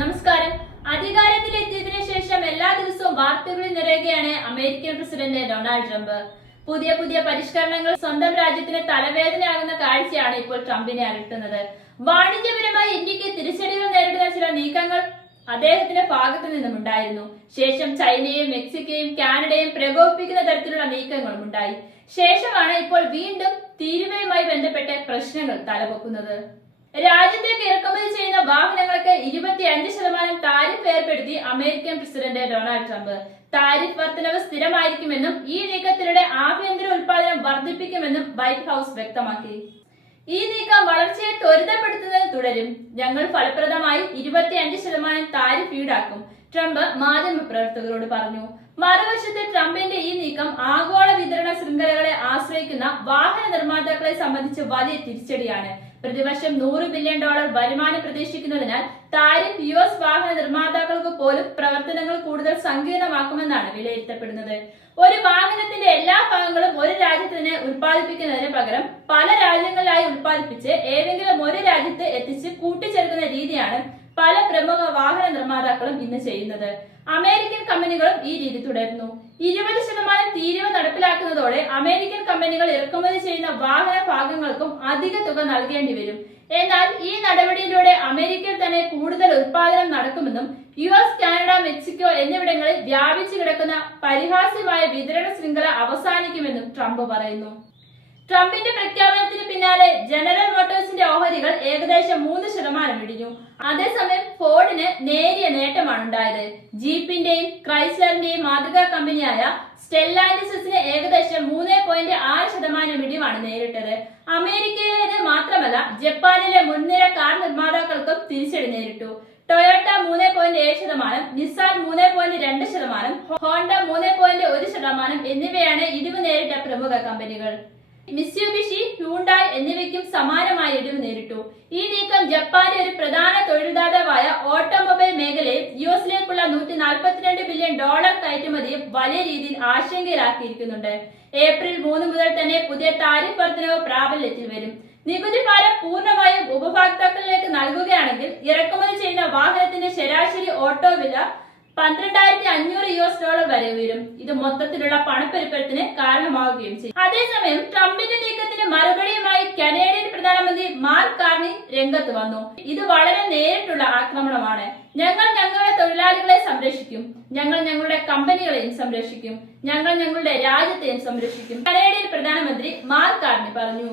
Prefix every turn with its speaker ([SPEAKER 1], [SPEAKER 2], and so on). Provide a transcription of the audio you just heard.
[SPEAKER 1] നമസ്കാരം. അധികാരത്തിലെത്തിയതിനു ശേഷം എല്ലാ ദിവസവും വാർത്തകളിൽ നിറയുകയാണ് അമേരിക്കൻ പ്രസിഡന്റ് ഡൊണാൾഡ് ട്രംപ്. പുതിയ പുതിയ പരിഷ്കരണങ്ങൾ സ്വന്തം രാജ്യത്തിന് തലവേദനയാകുന്ന കാഴ്ചയാണ് ഇപ്പോൾ ട്രംപിനെ അലട്ടുന്നത്. വാണിജ്യപരമായി ഇന്ത്യയ്ക്ക് തിരിച്ചടികൾ നേരിടുന്ന ചില നീക്കങ്ങൾ അദ്ദേഹത്തിന്റെ ഭാഗത്തു നിന്നും ഉണ്ടായിരുന്നു. ശേഷം ചൈനയും മെക്സിക്കോയും കാനഡയും പ്രകോപിപ്പിക്കുന്ന തരത്തിലുള്ള നീക്കങ്ങളും ഉണ്ടായി. ശേഷമാണ് ഇപ്പോൾ വീണ്ടും തീരുവയുമായി ബന്ധപ്പെട്ട് പ്രശ്നങ്ങൾ തലപൊക്കുന്നത്. രാജ്യത്തേക്ക് ഇറക്കുമതി ചെയ്യുന്ന വാഹനങ്ങൾക്ക് ഇരുപത്തിയഞ്ച് ശതമാനം താരിഫ് ഏർപ്പെടുത്തി American president Donald Trump. Tariff വർധനവ് സ്ഥിരമായിരിക്കുമെന്നും ഈ നീക്കത്തിലൂടെ ആഭ്യന്തര ഉൽപാദനം വർദ്ധിപ്പിക്കുമെന്നും വൈറ്റ് ഹൌസ് വ്യക്തമാക്കി. ഈ നീക്കം വളർച്ചയെ ത്വരിതപ്പെടുത്തുന്നത് തുടരും. ഞങ്ങൾ ഫലപ്രദമായി ഇരുപത്തിയഞ്ച് ശതമാനം താരിഫ് ഈടാക്കും ട്രംപ് മാധ്യമപ്രവർത്തകരോട് പറഞ്ഞു. മറുവശത്ത് ട്രംപിന്റെ ഈ നീക്കം ആഗോള വിതരണ ശൃംഖലകളെ ആശ്രയിക്കുന്ന വാഹന നിർമ്മാതാക്കളെ സംബന്ധിച്ച് വലിയ തിരിച്ചടിയാണ്. പ്രതിവർഷം നൂറ് ബില്യൺ ഡോളർ വരുമാനം പ്രതീക്ഷിക്കുന്നതിനാൽ താരിഫ് യു എസ് വാഹന നിർമ്മാതാക്കൾക്ക് പോലും പ്രവർത്തനങ്ങൾ കൂടുതൽ സങ്കീർണമാക്കുമെന്നാണ് വിലയിരുത്തപ്പെടുന്നത്. ഒരു വാഹനത്തിന്റെ എല്ലാ ഭാഗങ്ങളും ഒരു രാജ്യത്ത് തന്നെ ഉൽപ്പാദിപ്പിക്കുന്നതിന് പകരം പല രാജ്യങ്ങളിലായി ഉത്പാദിപ്പിച്ച് ഏതെങ്കിലും ഒരു രാജ്യത്ത് എത്തിച്ച് കൂട്ടിച്ചേർക്കുന്ന രീതിയാണ് പല പ്രമുഖ വാഹന നിർമ്മാതാക്കളും ഇന്ന് ചെയ്യുന്നത്. അമേരിക്കൻ കമ്പനികളും ഈ രീതി തുടരുന്നു. ഇരുപത് ശതമാനം തീരുവ നടപ്പിലാക്കുന്നതോടെ അമേരിക്കൻ കമ്പനികൾ ഇറക്കുമതി ചെയ്യുന്ന വാഹന ഭാഗങ്ങൾക്കും അധിക തുക നൽകേണ്ടി വരും. എന്നാൽ ഈ നടപടിയിലൂടെ അമേരിക്കയിൽ തന്നെ കൂടുതൽ ഉത്പാദനം നടക്കുമെന്നും യു എസ് കാനഡ മെക്സിക്കോ എന്നിവിടങ്ങളിൽ വ്യാപിച്ചു കിടക്കുന്ന പരിഹാസ്യമായ വിതരണ ശൃംഖല അവസാനിക്കുമെന്നും ട്രംപ് പറയുന്നു. ട്രംപിന്റെ പ്രഖ്യാപനത്തിന് പിന്നാലെ ജനറൽ മോട്ടോഴ്സിന്റെ ഓഹരികൾ ഏകദേശം മൂന്ന് ശതമാനം ഇടിഞ്ഞു. അതേസമയം ഫോർഡിന് നേരിയ നേട്ടമാണ് ഉണ്ടായത് ജീപ്പിന്റെയും ക്രൈസ്ലറിന്റെയും മാതൃകാ കമ്പനിയായ സ്റ്റെല്ലാൻഡിസിന് ഏകദേശം മൂന്ന് പോയിന്റ് ആറ് ശതമാനം ഇടിവാണ് നേരിട്ടത്. അമേരിക്കയിലേത് മാത്രമല്ല ജപ്പാനിലെ മുൻനിര കാർ നിർമ്മാതാക്കൾക്കും തിരിച്ചടി നേരിട്ടു. ടൊയോട്ട മൂന്ന് പോയിന്റ് ഏഴ് ശതമാനം നിസാൻ മൂന്ന് പോയിന്റ് രണ്ട് ശതമാനം ഹോണ്ട മൂന്ന് പോയിന്റ് ഒരു ശതമാനം എന്നിവയാണ് ഇടിവ് നേരിട്ട പ്രമുഖ കമ്പനികൾ. മിസ്യൂബിഷി ഹ്യൂണ്ടായ് എന്നിവയ്ക്കും സമാനമായ ഇടിവ് നേരിട്ടു. ഈ നീക്കം ജപ്പാന്റെ ഒരു പ്രധാന തൊഴിൽദാതാവായ യു എസിലേക്കുള്ള നൂറ്റി നാൽപ്പത്തിരണ്ട് ബില്യൺ ഡോളർ കയറ്റുമതി വലിയ രീതിയിൽ ആശങ്കയിലാക്കിയിരിക്കുന്നുണ്ട്. ഏപ്രിൽ മൂന്ന് മുതൽ തന്നെ പുതിയ താരിഫ് വർധനവ് പ്രാബല്യത്തിൽ വരും. നികുതി ഭാരം പൂർണമായും ഉപഭോക്താക്കളിലേക്ക് നൽകുകയാണെങ്കിൽ ഇറക്കുമതി ചെയ്യുന്ന വാഹനത്തിന്റെ ശരാശരി ഓട്ടോ വില പന്ത്രണ്ടായിരത്തി അഞ്ഞൂറ് യു എസ് ഡോളർ വരെ ഉയരും ഇത് മൊത്തത്തിലുള്ള പണപ്പെരുപ്പത്തിന് കാരണമാവുകയും ചെയ്യും. അതേസമയം ട്രംപിന്റെ നീക്കത്തിന് മറുപടിയുമായി കനേഡിയൻ പ്രധാനമന്ത്രി മാർക്ക് കാർണി രംഗത്ത് വന്നു. ഇത് വളരെ നേരിട്ടുള്ള ആക്രമണമാണ്. ഞങ്ങൾ ഞങ്ങളുടെ തൊഴിലാളികളെ സംരക്ഷിക്കും. ഞങ്ങൾ ഞങ്ങളുടെ കമ്പനികളെയും സംരക്ഷിക്കും. ഞങ്ങൾ ഞങ്ങളുടെ രാജ്യത്തെയും സംരക്ഷിക്കും. കനേഡിയൻ പ്രധാനമന്ത്രി മാർക്ക് കാർണി പറഞ്ഞു.